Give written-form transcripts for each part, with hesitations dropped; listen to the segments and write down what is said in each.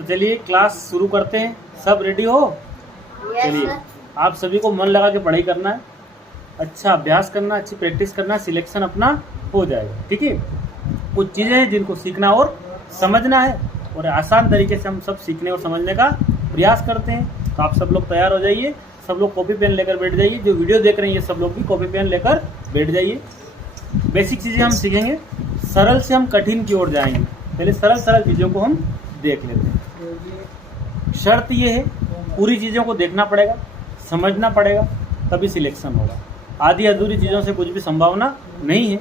तो चलिए क्लास शुरू करते हैं। सब रेडी हो? चलिए, आप सभी को मन लगा के पढ़ाई करना है, अच्छा अभ्यास करना, अच्छी प्रैक्टिस करना, सिलेक्शन अपना हो जाएगा। ठीक है, कुछ चीज़ें हैं जिनको सीखना और समझना है और आसान तरीके से हम सब सीखने और समझने का प्रयास करते हैं। तो आप सब लोग तैयार हो जाइए, सब लोग कॉपी पेन लेकर बैठ जाइए। जो वीडियो देख रहे हैं ये सब लोग भी कॉपी पेन लेकर बैठ जाइए। बेसिक चीज़ें हम सीखेंगे, सरल से हम कठिन की ओर जाएंगे। पहले सरल चीज़ों को हम देख लेते हैं। शर्त ये है, पूरी चीज़ों को देखना पड़ेगा, समझना पड़ेगा, तभी सिलेक्शन होगा। आधी अधूरी चीज़ों से कुछ भी संभावना नहीं है।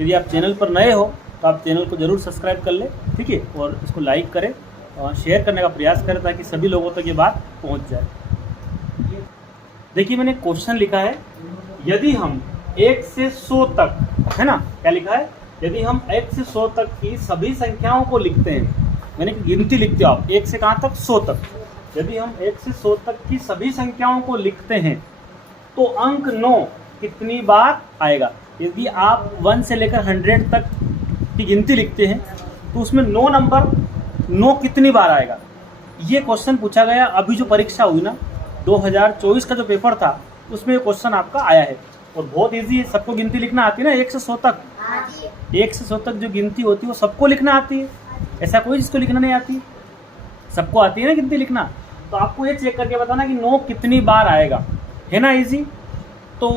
यदि आप चैनल पर नए हो तो आप चैनल को ज़रूर सब्सक्राइब कर लें, ठीक है, और इसको लाइक करें और शेयर करने का प्रयास करें ताकि सभी लोगों तक ये बात पहुंच जाए। देखिए, मैंने क्वेश्चन लिखा है, यदि हम 1 से 100 तक, है ना, क्या लिखा है, यदि हम 1 से 100 तक की सभी संख्याओं को लिखते हैं, मैंने गिनती लिखते हो आप 1 से कहाँ तक, 100 तक। यदि हम 1 से 100 तक की सभी संख्याओं को लिखते हैं तो अंक 9 कितनी बार आएगा। यदि आप 1 से लेकर 100 तक की गिनती लिखते हैं तो उसमें 9 नंबर 9 कितनी बार आएगा। ये क्वेश्चन पूछा गया। अभी जो परीक्षा हुई ना 2024 का जो पेपर था उसमें ये क्वेश्चन आपका आया है और बहुत इजी है। सबको गिनती लिखना आती है ना, 1 से 100 तक। 1 से 100 तक जो गिनती होती है वो सबको लिखना आती है, ऐसा कोई जिसको लिखना नहीं आती, सबको आती है ना गिनती लिखना। तो आपको ये चेक करके बताना कि 9 कितनी बार आएगा, है ना इजी। तो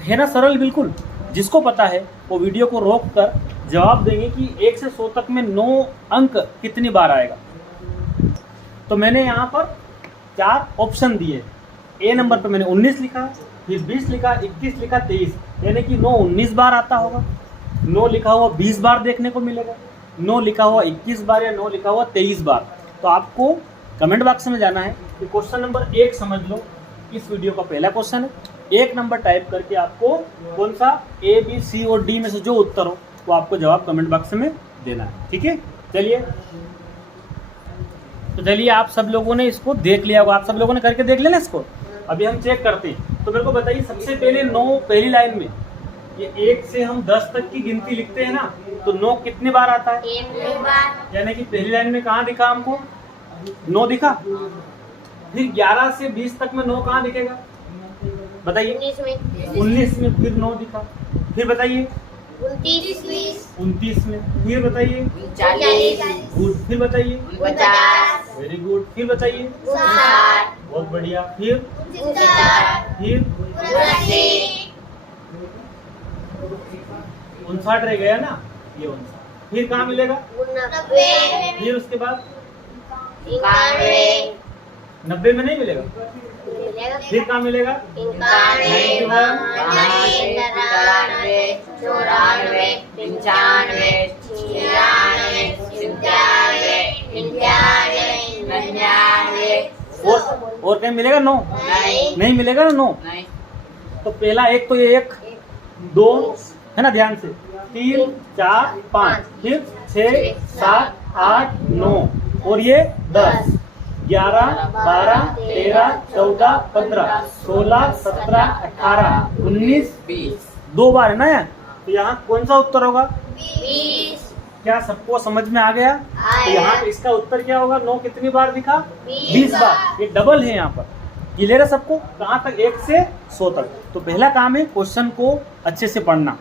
है ना सरल बिल्कुल। जिसको पता है वो वीडियो को रोक कर जवाब देंगे कि 1 से 100 तक में 9 अंक कितनी बार आएगा। तो मैंने यहाँ पर 4 ऑप्शन दिए। ए नंबर पर मैंने 19 लिखा, फिर 20 लिखा, 21 लिखा, 23, यानी कि 9 19 बार आता होगा। 9 लिखा हुआ 20 बार देखने को मिलेगा, 9 लिखा हुआ 21 बार या 9 लिखा हुआ 23 बार। तो आपको कमेंट बॉक्स में जाना है कि क्वेश्चन नंबर 1 समझ लो, इस वीडियो का पहला क्वेश्चन है। 1 नंबर टाइप करके आपको कौन सा A, B, C और D में से जो उत्तर हो वो आपको जवाब कमेंट बॉक्स में देना है। ठीक है, चलिए। तो चलिए, आप सब लोगों ने इसको देख लिया होगा, आप सब लोगों ने करके देख लेना इसको। अभी हम चेक करते हैं। तो मेरे को बताइए, सबसे पहले 9 पहली लाइन में, ये 1 से हम 10 तक की गिनती लिखते हैं ना, तो 9 कितनी बार आता है, 1 बार। यानी कि पहली लाइन में कहाँ दिखा हमको, 9 दिखा। फिर 11 से 20 तक में 9 कहाँ दिखेगा, बताइए। 19 में फिर 9 दिखा। फिर बताइए 29 में। फिर बताइए 40। गुड। फिर बताइए 50। Very good. फिर बताइए 60। बहुत बढ़िया। फिर 59 रह गया ना, ये 59। फिर कहाँ मिलेगा, 90। फिर उसके बाद 91। 90 में नहीं मिलेगा, फिर कहाँ मिलेगा, 91, 92, 93, 94, 95, 96, 97, 99। और कहीं मिलेगा 9 नहीं मिलेगा ना 9। तो पहला एक तो ये 1 2 है ना, ध्यान से, 3 4 5, फिर 6 7 8 9 और ये 10 11 12 13 14 15 16 17 18 19 20 2 बार है ना यार। तो यहाँ कौन सा उत्तर होगा, 20। क्या सबको समझ में आ गया। तो यहाँ इसका उत्तर क्या होगा, 9 कितनी बार दिखा, 20 बार। ये डबल है यहाँ पर। क्लियर है सबको, कहाँ तक, 1 से 100 तक। तो पहला काम है क्वेश्चन को अच्छे से पढ़ना।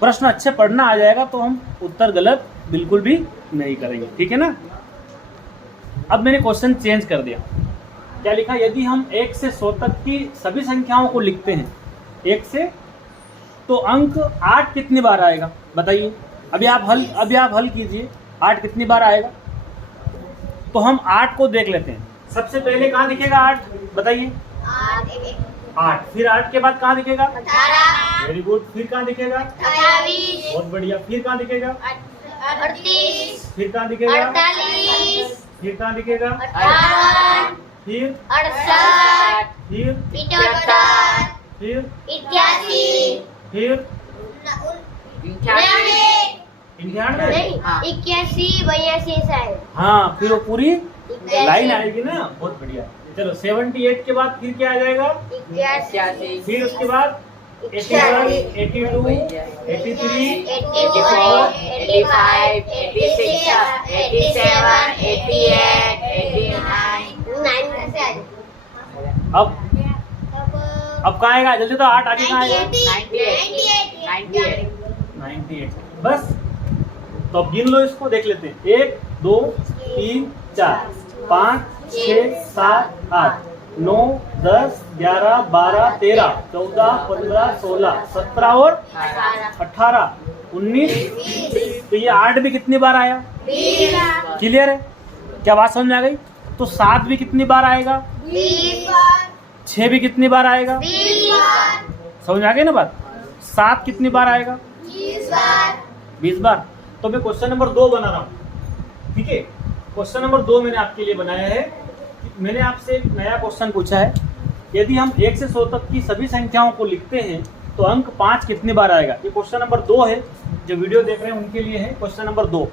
प्रश्न अच्छे पढ़ना आ जाएगा तो हम उत्तर गलत बिल्कुल भी नहीं करेंगे, ठीक है ना। अब मैंने क्वेश्चन चेंज कर दिया। क्या लिखा, यदि हम 1 से 100 तक की सभी संख्याओं को लिखते हैं 1 से, तो अंक 8 कितनी बार आएगा, बताइए। अभी आप हल कीजिए, 8 कितनी बार आएगा। तो हम 8 को देख लेते हैं। सबसे पहले कहाँ दिखेगा 8, बताइए। 8, फिर 8 के बाद कहाँ दिखेगा, 18। Very good. फिर कहाँ दिखेगा, 28। बहुत बढ़िया। फिर कहाँ दिखेगा, 38। फिर कहाँ दिखेगा, 48। फिर कहाँ दिखेगा, 58। फिर 68। फिर 78। फिर 81। फिर 99। 81, 82 साइड। हाँ, फिर वो पूरी लाइन आएगी ना, बहुत बढ़िया। चलो 78 के बाद फिर क्या आ जाएगा, 81। फिर उसके बाद 81, 82, 83, 84, 85, 86, 87, 88, अब कहाँ आएगा जल्दी, तो 8 आगे कहाँ आएगा? 98। बस, तो अब गिन लो इसको, देख लेते हैं। 1 2 3 4 5 6 7 8 9 10 11 12 13 14 15 16 17 और 18 19। तो ये 8 भी कितनी बार आया? क्लियर है? क्या बात समझ में आ गई? तो 7 भी कितनी बार आएगा? 6 भी कितनी बार आएगा? समझ में आ गई ना बात? 7 कितनी बार आएगा? 20 बार। तो मैं क्वेश्चन नंबर 2 बना रहा हूँ, ठीक है? क्वेश्चन नंबर 2 मैंने आपके लिए बनाया है। मैंने आपसे एक नया क्वेश्चन पूछा है, यदि हम 1 से 100 तक की सभी संख्याओं को लिखते हैं तो अंक 5 कितनी बार आएगा? ये क्वेश्चन नंबर 2 है, जो वीडियो देख रहे हैं उनके लिए है क्वेश्चन नंबर 2।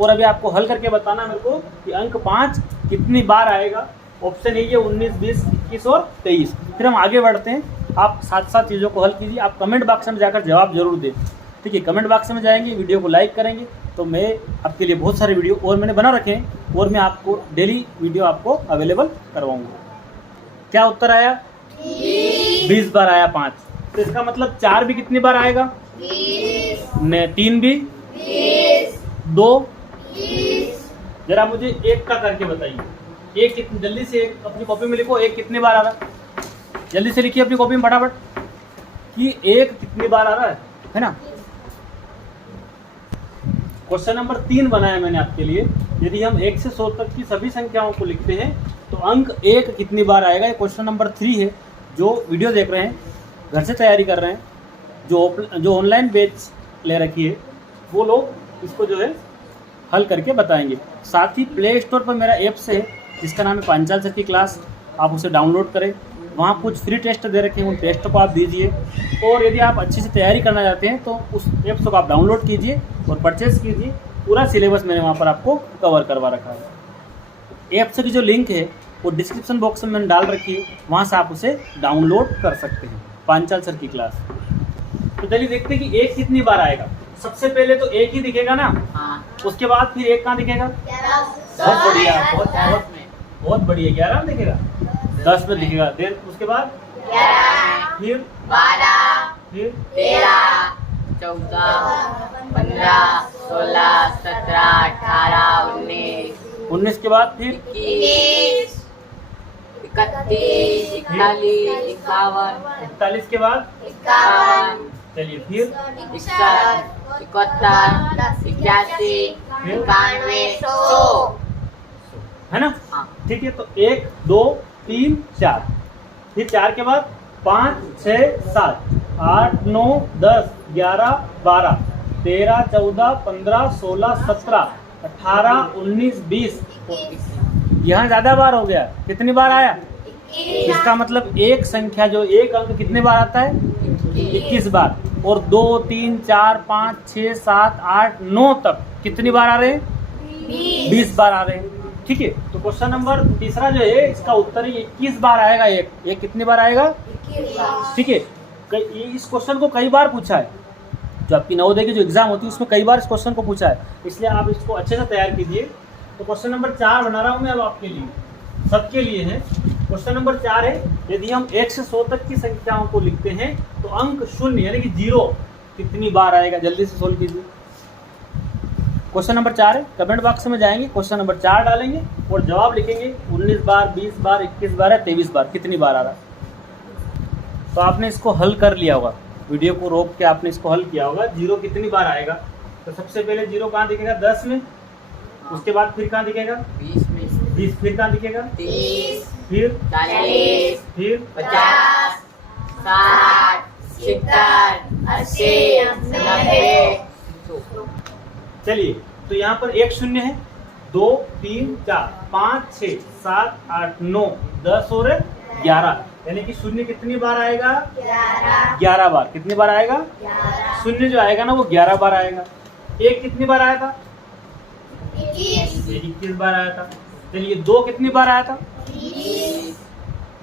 और अभी आपको हल करके बताना मेरे को कि अंक 5 कितनी बार आएगा। ऑप्शन ए है 19, 20, 21 और 23। फिर हम आगे बढ़ते हैं, आप साथ साथ चीज़ों को हल कीजिए। आप कमेंट बॉक्स में जाकर जवाब जरूर दें, ठीक है? कमेंट बॉक्स में जाएंगे, वीडियो को लाइक करेंगे, तो मैं आपके लिए बहुत सारे वीडियो और मैंने बना रखे हैं और मैं आपको डेली वीडियो आपको अवेलेबल करवाऊंगा। क्या उत्तर आया? 20 बार आया 5। तो इसका मतलब 4 भी कितनी बार आएगा? 3 भी, 2। जरा मुझे 1 का करके बताइए। 1 कितनी, जल्दी से एक अपनी कॉपी में लिखो, 1 कितनी बार आ रहा है? जल्दी से लिखिए अपनी कॉपी में फटाफट कि 1 कितनी बार आ रहा है ना? क्वेश्चन नंबर 3 बनाया मैंने आपके लिए, यदि हम 1 से 100 तक की सभी संख्याओं को लिखते हैं तो अंक 1 कितनी बार आएगा? ये क्वेश्चन नंबर 3 है। जो वीडियो देख रहे हैं, घर से तैयारी कर रहे हैं, जो ऑनलाइन बैच ले रखी है, वो लोग इसको जो है हल करके बताएंगे। साथ ही प्ले स्टोर पर मेरा ऐप्स है जिसका नाम है पांचाल सर की क्लास, आप उसे डाउनलोड करें। वहाँ कुछ फ्री टेस्ट दे रखे हैं, उन टेस्ट को आप दीजिए। और यदि आप अच्छे से तैयारी करना चाहते हैं तो उस ऐप्स को आप डाउनलोड कीजिए और परचेज कीजिए। पूरा सिलेबस मैंने वहाँ पर आपको कवर करवा रखा है। ऐप्स की जो लिंक है वो डिस्क्रिप्शन बॉक्स में मैंने डाल रखी है, वहाँ से आप उसे डाउनलोड कर सकते हैं, पांचाल सर की क्लास। तो चलिए देखते हैं कि 1 कितनी बार आएगा। सबसे पहले तो 1 ही दिखेगा ना, उसके बाद फिर 1 कहाँ दिखेगा? बहुत बढ़िया, बहुत बढ़िया, 11 में दिखेगा, 10 में दिखेगा। देन उसके बाद 11, फिर 12, फिर 13, 14, 15, 16, 17, 18, 19 के बाद फिर 21, 31, 41, 41 के बाद 51, चलिए फिर 61, 71, 81, 91, 100। है ना? ठीक है, तो 1 2 3 4, फिर 4 के बाद 5 6 7 8 9 10 11 12 13 14 15 16 17 18 19 20। यहाँ ज्यादा बार हो गया। कितनी बार आया? इसका मतलब एक संख्या जो एक अंक कितने बार आता है? 21 बार। और 2 3 4 5 6 7 8 9 तक कितनी बार आ रहे हैं? 20 बार आ रहे हैं। ठीक है, तो क्वेश्चन नंबर तीसरा जो है इसका उत्तर है 21 बार आएगा। एक कितनी बार आएगा? ठीक है, इस क्वेश्चन को कई बार पूछा है, जो आपकी नवोदय की जो एग्जाम होती है उसमें कई बार इस क्वेश्चन को पूछा है, इसलिए आप इसको अच्छे से तैयार कीजिए। तो क्वेश्चन नंबर 4 बना रहा हूँ मैं अब आपके लिए, सबके लिए है। क्वेश्चन नंबर 4 है, यदि हम 1 से 100 तक की संख्याओं को लिखते हैं तो अंक 0 यानी कि 0 कितनी बार आएगा? जल्दी से सोल्व कीजिए। क्वेश्चन नंबर 4 है, कमेंट बॉक्स में जाएंगे, क्वेश्चन नंबर 4 डालेंगे और जवाब लिखेंगे 19 बार, 20 बार, 21 बार या 23 बार, कितनी बार आ रहा है। तो आपने इसको हल कर लिया होगा, वीडियो को रोक के आपने इसको हल किया होगा। 0 कितनी बार आएगा? तो सबसे पहले 0 कहाँ दिखेगा? 10 में। उसके बाद फिर कहाँ दिखेगा? 20 में। 20 फिर कहाँ दिखेगा? 30, फिर 40, फिर 50, 60, 70, 80, 90। चलिए, तो यहाँ पर एक 0 है, 2 3 4 5 6 7 8 9 10 और 11, यानी कि 0 कितनी बार आएगा? 11 बार। कितनी बार आएगा? 0 जो आएगा ना वो 11 बार आएगा। 1 कितनी बार आया था? 21 बार आया था। चलिए 2 कितनी बार आया था?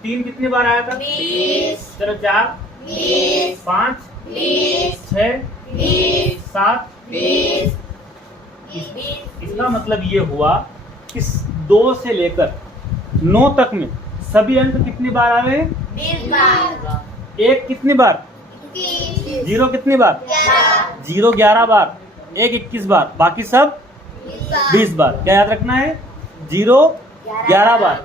3 कितनी बार आया था? 20, चलो 4 5 6 7। इसका मतलब ये हुआ कि 2 से लेकर 9 तक में सभी अंक कितनी बार आ रहे हैं? 20 बार। एक कितनी बार? 21 जीरो कितनी बार? 0 11 बार, एक 21 बार, बाकी सब 20 बार। क्या याद रखना है? 0 11 बार,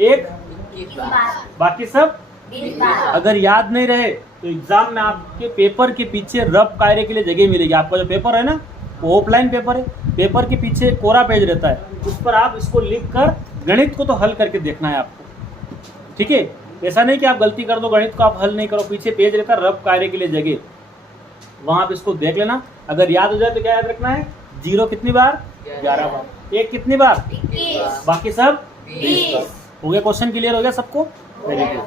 एक 21 बार, बाकी सब 20 बार। अगर याद नहीं रहे तो एग्जाम में आपके पेपर के पीछे रफ कार्य के लिए जगह मिलेगी। आपका जो पेपर है ना वो ऑफलाइन पेपर है, पेपर के पीछे कोरा पेज रहता है, उस पर आप इसको लिख कर गणित को तो हल करके देखना है आपको, ठीक है। ऐसा नहीं कि आप गलती कर दो गणित को आप हल नहीं करो, पीछे पेज रहता है रफ कार्य के लिए जगह, वहां आप इसको देख लेना। अगर याद हो जाए तो क्या याद रखना है? 0 कितनी बार? 11 बार, एक कितनी बार? 21 बाकी सब 20 बार। हो गया? क्वेश्चन क्लियर हो गया सबको? Very good.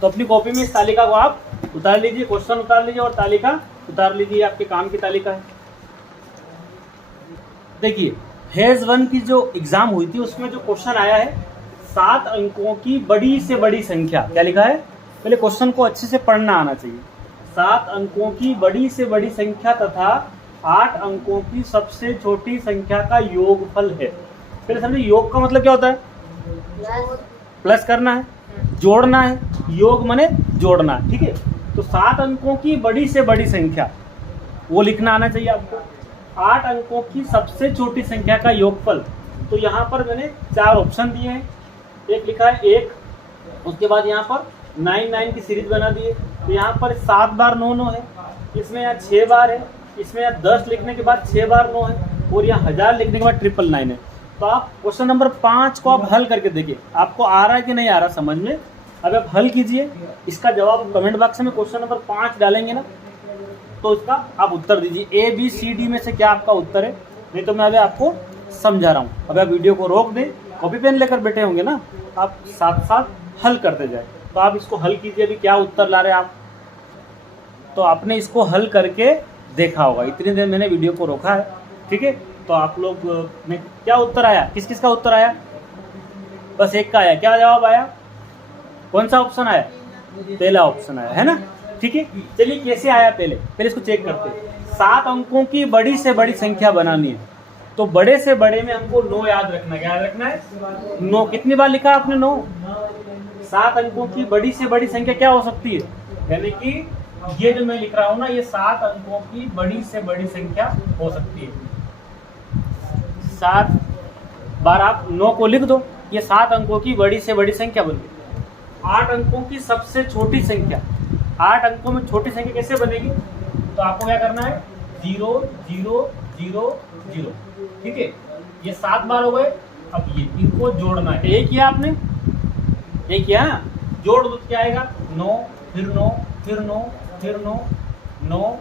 तो अपनी कॉपी में इस तालिका को आप उतार लीजिए, क्वेश्चन उतार लीजिए और तालिका उतार लीजिए, आपके काम की तालिका है। देखिए फेज 1 की जो एग्जाम हुई थी उसमें जो क्वेश्चन आया है 7 अंकों की बड़ी से बड़ी संख्या, क्या लिखा है? पहले क्वेश्चन को अच्छे से पढ़ना आना चाहिए। 7 अंकों की बड़ी से बड़ी संख्या तथा 8 अंकों की सबसे छोटी संख्या का योगफल है। पहले समझिए योग का मतलब क्या होता है? प्लस करना है, जोड़ना है, योग माने जोड़ना है, ठीक है। तो 7 अंकों की बड़ी से बड़ी संख्या वो लिखना आना चाहिए आपको। 8 अंकों की सबसे छोटी संख्या का योगफल, तो यहाँ पर मैंने 4 ऑप्शन दिए हैं। एक लिखा है 1, उसके बाद यहाँ पर 9 की सीरीज बना दी है, तो यहाँ पर 7 बार 9 9 है, इसमें यहाँ 6 बार है, इसमें यहाँ 10 लिखने के बाद 6 बार 9 है, और यहाँ 1000 लिखने के बाद 999 है। तो आप क्वेश्चन नंबर 5 को आप हल करके देखिए, आपको आ रहा है कि नहीं आ रहा समझ में। अब आप हल कीजिए, इसका जवाब कमेंट बॉक्स में क्वेश्चन नंबर 5 डालेंगे ना तो इसका आप उत्तर दीजिए, ABCD में से क्या आपका उत्तर है। नहीं तो मैं अभी आपको समझा रहा हूँ, अभी आप वीडियो को रोक दें, कॉपी पेन लेकर बैठे होंगे ना, आप साथ साथ हल करते जाए। तो आप इसको हल कीजिए, अभी क्या उत्तर ला रहे हैं आप। तो आपने इसको हल करके देखा होगा, इतनी देर मैंने वीडियो को रोका है, ठीक है। तो आप लोग में क्या उत्तर आया? किस किस का उत्तर आया? बस एक का आया। क्या जवाब आया? कौन सा ऑप्शन आया? पहला ऑप्शन आया है ना, ठीक है। चलिए कैसे आया पहले इसको चेक करते हैं। 7 अंकों की बड़ी से बड़ी संख्या बनानी है, तो बड़े से बड़े में हमको 9 याद रखना है। क्या याद रखना है? 9 कितनी बार लिखा आपने? 9। 7 अंकों की बड़ी से बड़ी संख्या क्या हो सकती है? यानी कि ये जो मैं लिख रहा हूँ ना, ये 7 अंकों की बड़ी से बड़ी संख्या हो सकती है। 7 बार आप 9 को लिख दो, ये 7 अंकों की बड़ी से बड़ी संख्या बन गई। 8 अंकों की सबसे छोटी संख्या, 8 अंकों में छोटी संख्या कैसे बनेगी? तो आपको क्या करना है? 0 0 0 0, ठीक है। ये 7 बार हो गए। अब ये इनको जोड़ना है, ये किया आपने, ये किया ना, जोड़ दो क्या आएगा? 9 फिर 9 फिर 9 फिर 9 9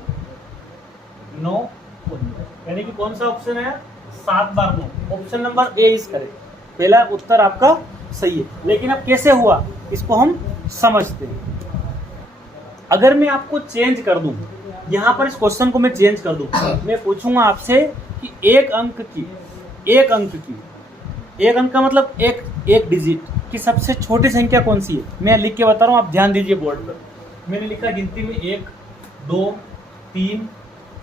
9, यानी कि कौन सा ऑप्शन है? 7 बार 9। ऑप्शन नंबर ए इस करें, पहला उत्तर आपका सही है। लेकिन अब कैसे हुआ इसको हम समझते हैं। अगर मैं आपको चेंज कर दूं, यहाँ पर इस क्वेश्चन को मैं चेंज कर दूं, मैं पूछूंगा आपसे कि एक अंक का मतलब एक डिजिट की सबसे छोटी संख्या कौन सी है? मैं लिख के बता रहा हूँ, आप ध्यान दीजिए बोर्ड पर। मैंने लिखा गिनती में 1 2 3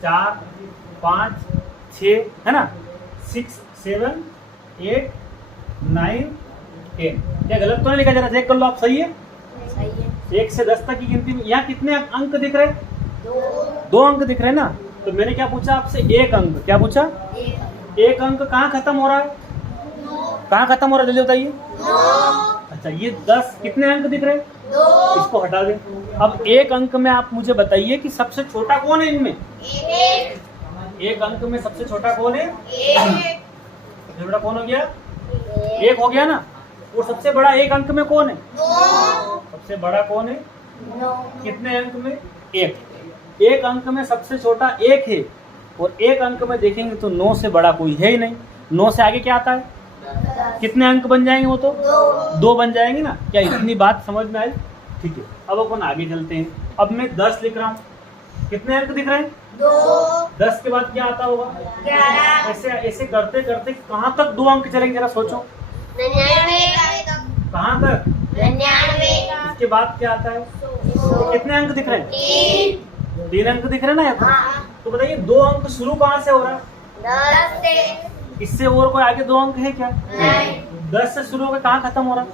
4 5 6 है ना, 6 7 8 9 10। क्या गलत तो नहीं लिखा? जरा चेक कर लो आप, सही है? सही है। 1 से 10 तक की गिनती में यहाँ कितने अंक दिख रहे हैं? 2 अंक दिख रहे हैं ना। तो मैंने क्या पूछा आपसे? एक अंक। क्या पूछा? एक अंक कहाँ खत्म हो रहा है? कहाँ खत्म हो रहा है जल्दी बताइए। अच्छा, ये 10 कितने अंक दिख रहे हैं? 2। इसको हटा दें। अब एक अंक में आप मुझे बताइए कि सबसे छोटा कौन है इनमें? एक अंक में सबसे छोटा कौन है? सबसे छोटा कौन हो गया? 1 हो गया ना। और सबसे बड़ा एक अंक में कौन है? 2। सबसे बड़ा कौन है? 9। कितने अंक में? 1। एक अंक में सबसे छोटा 1 है, और एक अंक में देखेंगे तो 9 से बड़ा कोई है ही नहीं। 9 से आगे क्या आता है? 10। कितने अंक बन जाएंगे वो? तो 2 बन जाएंगे ना। क्या इतनी बात समझ में आई? ठीक है, अब अपन आगे चलते हैं। अब मैं 10 लिख रहा हूँ, कितने अंक दिख रहे हैं? 2। 10 के बाद क्या आता होगा? 11। ऐसे ऐसे करते करते कहाँ तक 2 अंक चलेंगे जरा सोचो। 99। कहाँ तक? 99। इसके बाद क्या आता है? तो कितने अंक दिख रहे हैं? 3। 3 अंक दिख रहे हैं ना यहाँ पर। हाँ। तो बताइए 2 अंक शुरू कहाँ से हो रहा है? 10 से। इससे और कोई आगे 2 अंक है क्या? नहीं। 10 से शुरू होकर कहाँ खत्म हो रहा?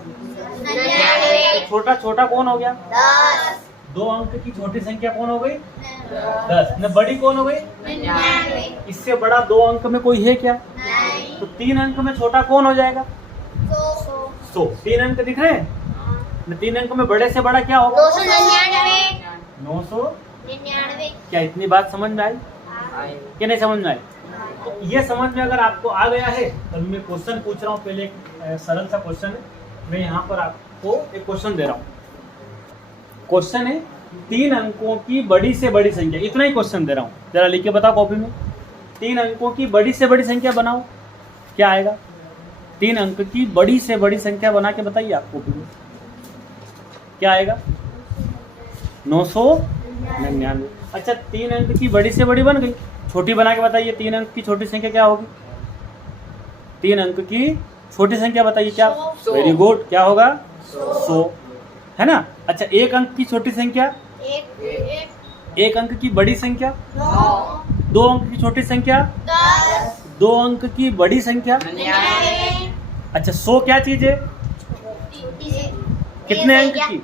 99 छोटा छोटा कौन हो गया? 10 2 अंक की छोटी संख्या कौन हो गई? 10 न बड़ी कौन हो गई? 99 इससे बड़ा 2 अंक में कोई है क्या? नहीं तो 3 अंक में छोटा कौन हो जाएगा? 100 3 अंक दिख रहे हैं न? 3 अंक में बड़े से बड़ा क्या होगा? 299 999। क्या इतनी बात समझ में आई कि नहीं समझ में आई? तो ये समझ में अगर आपको आ गया है तो मैं क्वेश्चन पूछ रहा हूँ। पहले एक सरल सा क्वेश्चन है, मैं यहाँ पर आपको एक क्वेश्चन दे रहा हूँ। क्वेश्चन है 3 अंकों की बड़ी से बड़ी संख्या, इतना ही क्वेश्चन दे रहा हूँ, जरा लिख के बताओ कॉपी में। 3 अंकों की बड़ी से बड़ी संख्या बनाओ, क्या आएगा? 3 अंक की बड़ी से बड़ी संख्या बना के बताइए आप कॉपी में, क्या आएगा? 999। अच्छा 3 अंक की बड़ी से बड़ी बन गई, छोटी बना के बताइए। 3 अंक की छोटी संख्या क्या होगी? 3 अंक की छोटी संख्या बताइए क्या? 100। वेरी गुड, क्या होगा? 100 है ना। अच्छा 1 अंक की छोटी संख्या, 1 अंक की बड़ी संख्या, 2 अंक की छोटी संख्या, 2 अंक की बड़ी संख्या। अच्छा 100 क्या चीज है? कितने अंक की?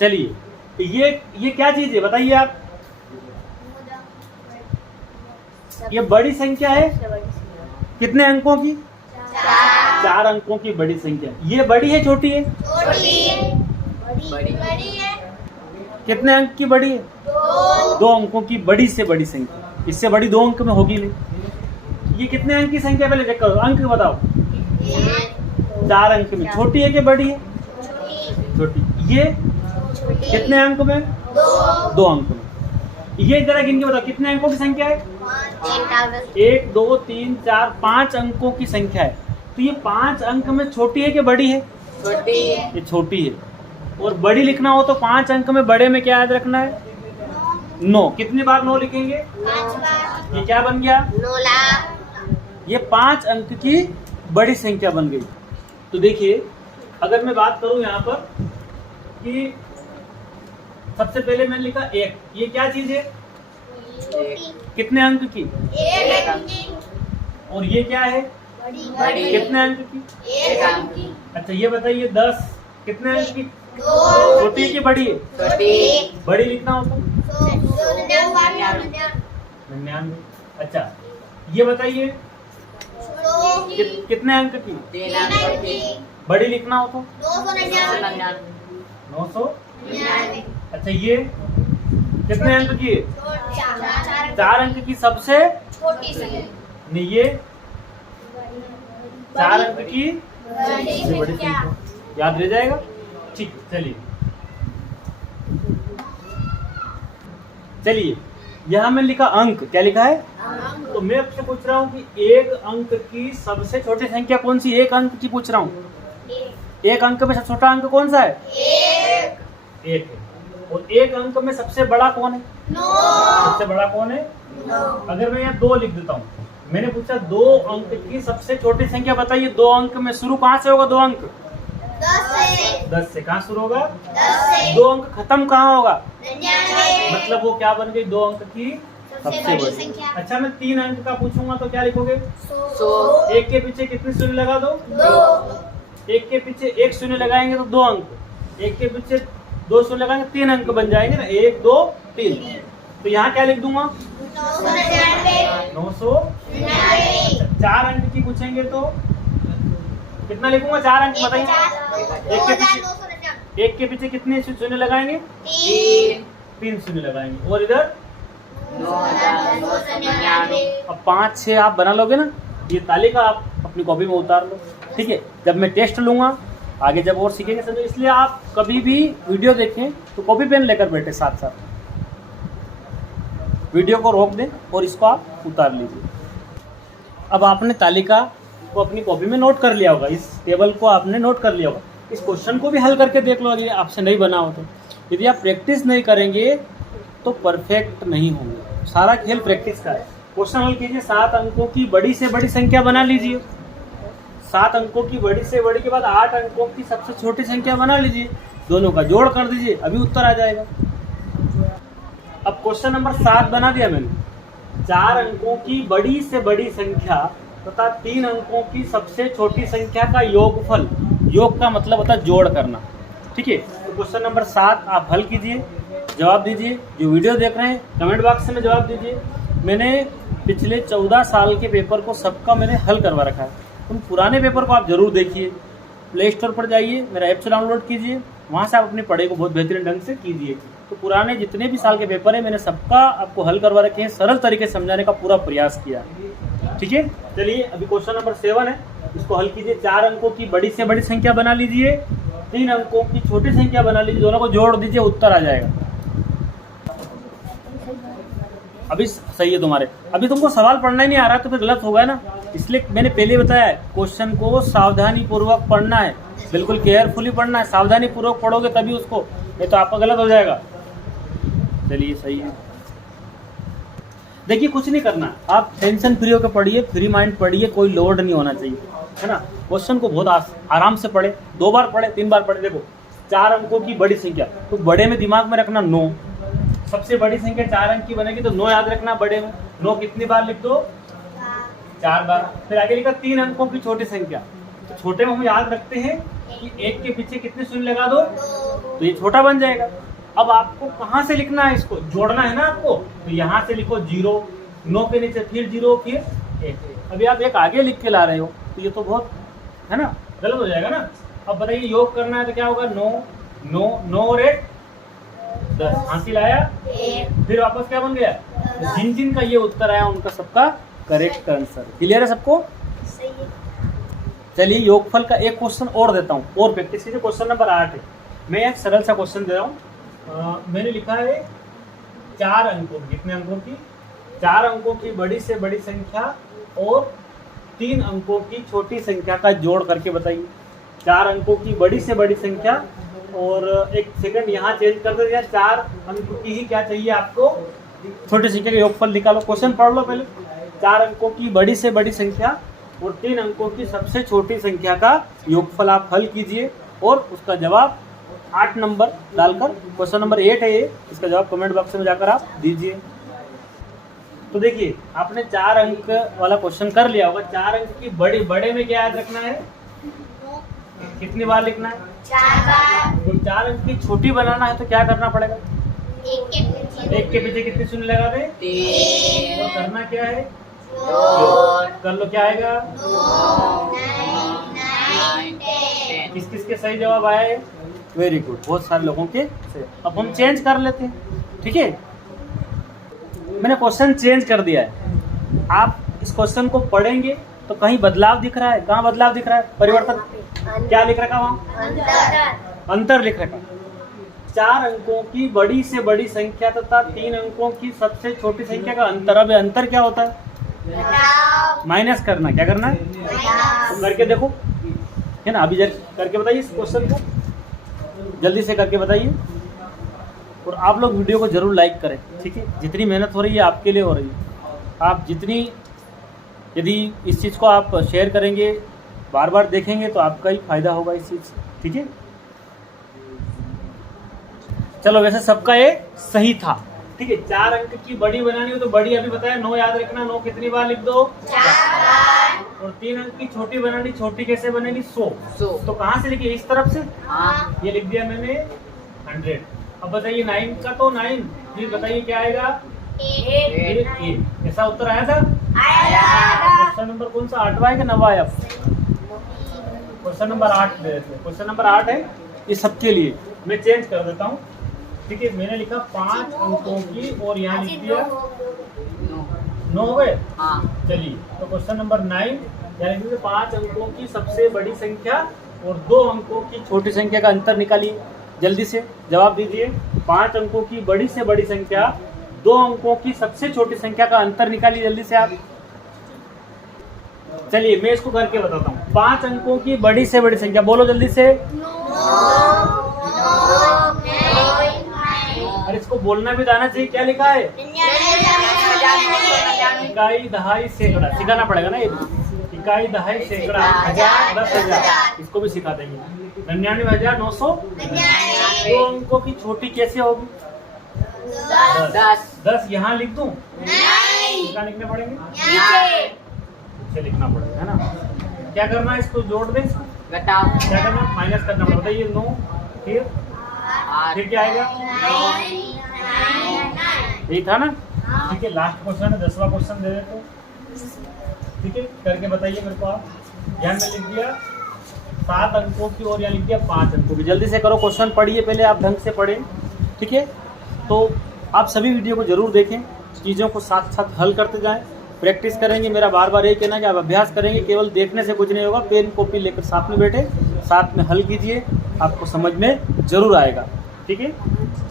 चलिए ये क्या चीज है बताइए आप? ये बड़ी संख्या है, कितने अंकों की? 4 अंकों की बड़ी संख्या। ये बड़ी है छोटी है? कितने अंक की बड़ी है? 2 अंकों की बड़ी से बड़ी संख्या। इससे बड़ी 2 अंक में होगी नहीं। ये कितने अंक की संख्या पहले चेक करो, अंक बताओ। 4 अंक में। छोटी है कि बड़ी है? छोटी। ये कितने अंक में? 2 अंक में। ये जरा गिन के बताओ कितने अंकों की संख्या है? 1 2 3 4 5 अंकों की संख्या है। तो ये 5 अंक में छोटी है कि बड़ी है? ये छोटी है। और बड़ी लिखना हो तो 5 अंक में बड़े में क्या याद रखना है? 9। कितनी बार 9 लिखेंगे? ये क्या बन गया? 9 लाख। ये 5 अंक की बड़ी संख्या बन गई। तो देखिए अगर मैं बात करूं यहाँ पर कि सबसे पहले मैंने लिखा 1, ये क्या चीज है? कितने अंक की? और ये क्या है? कितने अंक की? अच्छा ये बताइए 10 कितने अंक की? छोटी है कि बड़ी है? बड़ी लिखना हो तो 99। अच्छा ये बताइए कितने अंक की? बड़ी लिखना हो तो 999। अच्छा ये कितने अंक की है? 4 अंक की सबसे नहीं, ये 4 अंक की सबसे बड़ी संख्या। याद रह जाएगा? ठीक, चलिए यहाँ मैंने लिखा अंक, क्या लिखा है? तो मैं आपसे पूछ रहा हूँ कि 1 अंक की सबसे छोटी संख्या कौन सी? 1 अंक की पूछ रहा हूँ। 1 अंक में सबसे छोटा अंक कौन सा है? 1 है। और 1 अंक में सबसे बड़ा कौन है? सबसे बड़ा कौन है? अगर मैं यहाँ 2 लिख देता हूँ, मैंने पूछा 2 अंक की सबसे छोटी संख्या बताइए। 2 अंक में शुरू कहाँ से होगा? 2 अंक 10 से। कहाँ शुरू होगा? 2 अंक खत्म कहाँ होगा? 99। मतलब वो क्या बन गई? 2 अंक की सबसे बड़ी। अच्छा मैं 3 अंक का पूछूंगा तो क्या लिखोगे? 100। 1 के पीछे कितने शून्य लगा दो? 2। 1 के पीछे 1 शून्य लगाएंगे तो 2 अंक। 1 के पीछे 2 शून्य लगाएंगे 3 अंक बन जाएंगे ना, 1 2 3। तो यहाँ क्या लिख दूंगा? 999। 4 अंक की पूछेंगे तो कितना लिखूंगा? 4 अंक बताइए। 1 के पीछे कितने शून्य लगाएंगे? 3 शून्य लगाएंगे। और इधर 999। अब 5 6 आप बना लोगे ना, ये तालिका आप अपनी कॉपी में उतार लो। ठीक है, जब मैं टेस्ट लूंगा आगे जब और सीखेंगे समझो, इसलिए आप कभी भी वीडियो देखें तो कॉपी पेन लेकर बैठे, साथ साथ वीडियो को रोक दें और इसको आप उतार लीजिए। अब आपने तालिका को अपनी कॉपी में नोट कर लिया होगा, इस टेबल को आपने नोट कर लिया होगा। इस क्वेश्चन को भी हल करके देख लो, अगर आपसे नहीं बना हो तो। यदि आप प्रैक्टिस नहीं करेंगे तो परफेक्ट नहीं होंगे। सारा खेल प्रैक्टिस का है। क्वेश्चन हल कीजिए, 7 अंकों की बड़ी से बड़ी संख्या बना लीजिए। 7 अंकों की बड़ी से बड़ी के बाद 8 अंकों की सबसे छोटी संख्या बना लीजिए, दोनों का जोड़ कर दीजिए, अभी उत्तर आ जाएगा। अब क्वेश्चन नंबर 7 बना दिया मैंने, 4 अंकों की बड़ी से बड़ी संख्या तथा 3 अंकों की सबसे छोटी संख्या का योगफल। योग का मतलब होता है जोड़ करना। ठीक है, तो क्वेश्चन नंबर 7 आप हल कीजिए, जवाब दीजिए। जो वीडियो देख रहे हैं कमेंट बॉक्स में जवाब दीजिए। मैंने पिछले 14 साल के पेपर को सबका मैंने हल करवा रखा है। उन पुराने पेपर को आप जरूर देखिए। प्ले स्टोर पर जाइए, मेरा ऐप से डाउनलोड कीजिए, वहाँ से आप अपनी पढ़ाई को बहुत बेहतरीन ढंग से कीजिए। तो पुराने जितने भी साल के पेपर है मैंने सबका आपको हल करवा रखे हैं, सरल तरीके से समझाने का पूरा प्रयास किया। ठीक है, चलिए अभी क्वेश्चन नंबर 7 है, इसको हल कीजिए। 4 अंकों की बड़ी से बड़ी संख्या बना लीजिए, 3 अंकों की छोटी संख्या बना लीजिए, दोनों को जोड़ दीजिए, उत्तर आ जाएगा। अभी सही है तुम्हारे। अभी तुमको सवाल पढ़ना ही नहीं आ रहा तो फिर गलत होगा ना, इसलिए मैंने पहले बताया है क्वेश्चन को सावधानी पूर्वक पढ़ना है, बिल्कुल केयरफुली पढ़ना है। सावधानी पूर्वक पढ़ोगे तभी उसको, नहीं तो आपका गलत हो जाएगा। चलिए सही है। देखिए कुछ नहीं करना, आप टेंशन फ्री होकर पढ़िए, फ्री माइंड पढ़िए, कोई लोड नहीं होना चाहिए, है ना। क्वेश्चन को बहुत आराम से पढ़े, 2 बार पढ़े, 3 बार पढ़े। देखो 4 अंकों की बड़ी संख्या, तो बड़े में दिमाग में रखना 9। सबसे बड़ी संख्या 4 अंक की बनेगी तो 9 याद रखना बड़े में। 9 कितनी बार लिख दो? 4 बार। फिर आगे लिखा 3 अंकों की छोटी संख्या, तो छोटे में हम याद रखते हैं कि 1 के पीछे कितने शून्य लगा दो तो ये छोटा बन जाएगा। अब आपको कहाँ से लिखना है, इसको जोड़ना है ना आपको, तो यहाँ से लिखो 0, 9 के नीचे फिर 0, फिर 1। अभी आप 1 आगे लिख के ला रहे हो तो ये तो बहुत, है ना, गलत हो जाएगा ना। अब बताइए योग करना है तो क्या होगा? 9, 9, 9 और 1 10, हासिल आया, फिर वापस क्या बन गया? जिन जिन का ये उत्तर आया उनका सबका करेक्ट आंसर। क्लियर है सबको? चलिए योगफल का एक क्वेश्चन और देता हूँ और प्रैक्टिस कीजिए। क्वेश्चन नंबर 8 है, मैं एक सरल सा क्वेश्चन दे रहा हूँ। मैंने लिखा है 4 अंकों की, कितने अंकों की? 4 अंकों की बड़ी से बड़ी संख्या और 3 अंकों की छोटी संख्या का जोड़ करके बताइए। 4 अंकों की बड़ी से बड़ी संख्या और एक सेकंड यहाँ चेंज कर दो, 4 अंक की ही क्या चाहिए आपको? छोटी संख्या का योगफल निकालो। क्वेश्चन पढ़ लो पहले। 4 अंकों की बड़ी से बड़ी संख्या और 3 अंकों की सबसे छोटी संख्या का योगफल आप हल कीजिए और उसका जवाब 8 नंबर डालकर, क्वेश्चन नंबर 8 है ये, इसका जवाब कमेंट बॉक्स में जाकर आप दीजिए। तो देखिए आपने 4 अंक वाला क्वेश्चन कर लिया होगा। 4 अंक की बड़े में क्या याद रखना है? कितनी बार लिखना है? 4 बार। तो 4 अंक की छोटी बनाना है तो क्या करना पड़ेगा? 1 के पीछे कितने शून्य लगा दें? 3। और करना क्या है? 2। कर लो, क्या आएगा? 2, 9, 10। किस किस के सही जवाब आया है? वेरी गुड, बहुत सारे लोगों के सही। अब हम चेंज कर लेते हैं, ठीक है। मैंने क्वेश्चन चेंज कर दिया है। आप इस क्वेश्चन को पढ़ेंगे तो कहीं बदलाव दिख रहा है। कहाँ बदलाव दिख रहा है? परिवर्तन क्या लिख रखा वहाँ? अंतर लिख रखा। 4 अंकों की बड़ी से बड़ी संख्या तथा 3 अंकों की सबसे छोटी संख्या का अंतर। अब अंतर क्या होता है? माइनस करना। क्या करना है? तो करके देखो, है ना। अभी करके बताइए इस क्वेश्चन को, जल्दी से करके बताइए। और आप लोग वीडियो को जरूर लाइक करें, ठीक है। जितनी मेहनत हो रही है आपके लिए हो रही है। आप जितनी यदि इस चीज़ को आप शेयर करेंगे, बार बार देखेंगे तो आपका ही फायदा होगा इस चीज़ से, ठीक है। चलो वैसे सबका ये सही था, ठीक है। 4 अंक की बड़ी बनानी हो तो बड़ी अभी बताया 9 याद रखना। 9 कितनी बार लिख दो? 4 बार। और 3 अंक की छोटी बनानी, छोटी कैसे बनेगी? 100। तो कहाँ से लिखिए? इस तरफ से। ये लिख दिया मैंने 100। अब बताइए 9 का तो 9, फिर बताइए क्या आएगा? 8। ऐसा उत्तर आया था? क्वेश्चन नंबर कौन सा? 8वां है कि 9वां है? क्वेश्चन नंबर 8 दे देते हैं। क्वेश्चन नंबर 8 है, ये सबके लिए। मैं चेंज कर देता हूँ, ठीक है। मैंने लिखा 5 अंकों की और यहाँ लिख दिया 9 हो गए। चलिए तो क्वेश्चन नंबर 9 यानी 5 अंकों की सबसे बड़ी संख्या और 2 अंकों की छोटी संख्या का अंतर निकालिए। जल्दी से जवाब दीजिए। 5 अंकों की बड़ी से बड़ी संख्या, 2 अंकों की सबसे छोटी संख्या का अंतर निकालिए जल्दी से आप। चलिए मैं इसको करके बताता हूँ। 5 अंकों की बड़ी से बड़ी संख्या, बोलो जल्दी से। और इसको बोलना भी आना चाहिए। क्या लिखा है? इकाई, दहाई, सैकड़ा। सिखाना पड़ेगा ना ये। इकाई, दहाई, सैकड़ा, 1000, 10,000, इसको भी सिखा देंगे। 99,900। 2 अंकों की छोटी कैसे होगी? 10। यहाँ लिख दूं? क्या लिखने पड़ेंगे? नीचे पीछे लिखना पड़ेगा, है ना। क्या करना है, इसको जोड़ दें, इसको घटाओ, क्या करना है, माइनस करना पड़ेगा। बताइए 9 फिर क्या आएगा? 9 यही था ना। ठीक है, लास्ट क्वेश्चन है, 10वां क्वेश्चन दे देते हैं। ठीक है, करके बताइए मेरे को आप। यहाँ में लिख दिया 7 अंकों की और यहाँ लिख दिया 5 अंकों की। जल्दी से करो, क्वेश्चन पढ़िए पहले, आप ढंग से पढ़ें। ठीक है, तो आप सभी वीडियो को जरूर देखें, चीज़ों को साथ साथ हल करते जाएं, प्रैक्टिस करेंगे। मेरा बार बार यही कहना है कि आप अभ्यास करेंगे, केवल देखने से कुछ नहीं होगा। पेन कॉपी लेकर साथ में बैठे, साथ में हल कीजिए, आपको समझ में जरूर आएगा। ठीक है,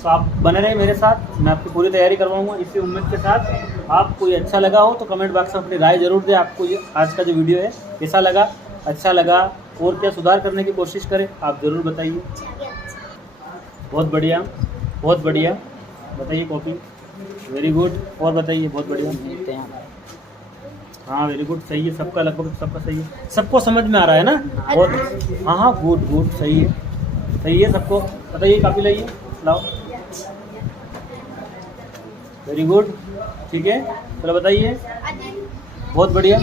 तो आप बने रहे मेरे साथ, मैं आपकी पूरी तैयारी करवाऊंगा इसी उम्मीद के साथ। आपको ये अच्छा लगा हो तो कमेंट बॉक्स में अपनी राय जरूर दें। आपको ये आज का जो वीडियो है कैसा लगा, अच्छा लगा, और क्या सुधार करने की कोशिश करें, आप ज़रूर बताइए। बहुत बढ़िया, बहुत बढ़िया, बताइए कॉपी, वेरी गुड। और बताइए, बहुत बढ़िया, मिलते हैं। हाँ वेरी गुड, सही है, सबका लगभग सबका सही है, सबको समझ में आ रहा है ना। और हाँ हाँ, गुड गुड, सही है, सही है सबको। बताइए, कापी लाइए, लाओ, वेरी गुड। ठीक है, चलो बताइए, बहुत बढ़िया।